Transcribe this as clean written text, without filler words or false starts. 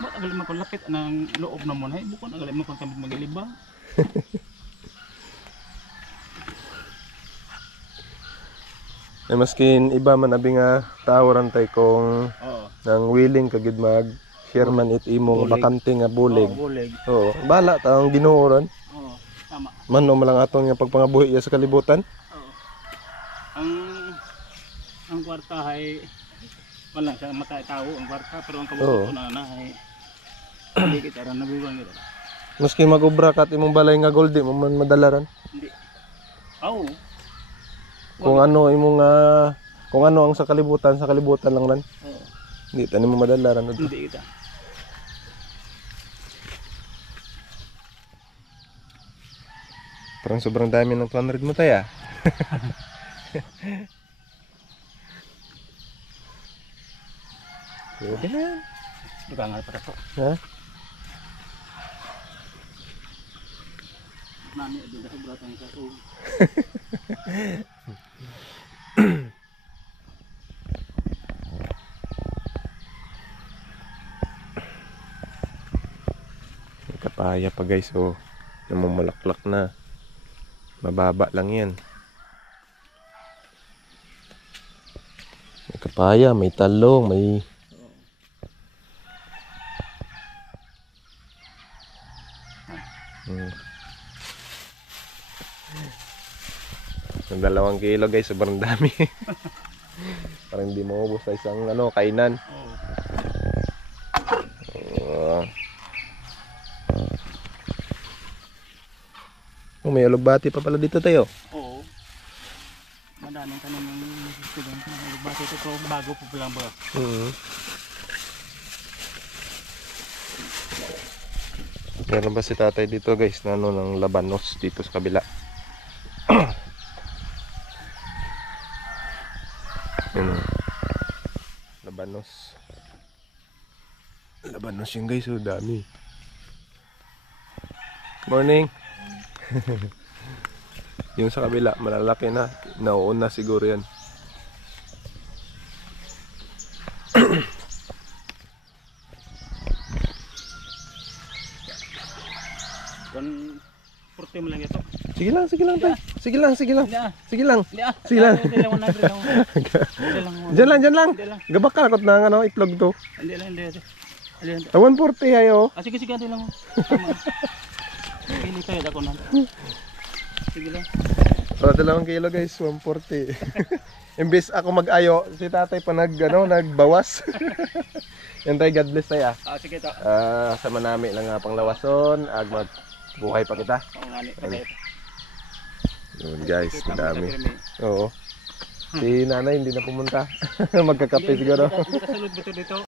Ba't agali mo kung lapit ng loob na mo na bukon agali mo kung kami mag-iliba. Ay maskin iba man abi nga tawaran tay kung nang willing kagid mag share man it imong bakante nga bulig. Bulig. Oo, bala taong Ginoo ron. Oo, tama. Mano malang aton nga pagpangabuhi iya sa kalibutan. Oo. Ang kwarta ay wala sa mata tao ang kwarta pero ang kabuto na ay hindi kita ran nabugan kita. Maski magobra kat imong balay nga gold di mo man madalaran. Hindi. Oo. Kung ano imong kung ano ang sa kalibutan lang ran. Oo. Hindi tani mo madalaran ud. Hindi kita. Parang sobrang dami ng 200 mo taya. Okay na yan. Dugangal para to. Ha? Nani ado sa bratan sa to. Kapaya pa guys, so namumulaklak na. Mababa lang yan. May kapaya, may talong, may Ang 2 kilo guys, sobrang dami. Parang hindi maubos sa isang kainan. May alugbati pa pala dito tayo. Oo. Madaming tanim ng student na alugbati ito pero bago pa lang ba? Meron ba si tatay dito guys na ng labanos dito sa kabila? Yun, labanos. Labanos yung guys, so dami. Morning. Yung sa kabila malalaki na, nauuna siguro yan. Porte mo lang ito. Sige lang tay. Sige lang. Hindi Sige lang. Diyan lang. Gabak ka kot ng itlog to. Hindi. 140 ayo. Sige, hindi lang. Tama. Pili kayo ako na. Sige lang. 2 kilo guys, 140. Imbes ako mag-ayo, si tatay pa nagbawas. Yan tayo, God bless tayo. Sige to. Sa manami lang nga pang lawason, magbuhay pa kita. Yun guys, dami. Oo. Si nanay hindi na pumunta. Magkakape siguro. Hindi ka salud dito.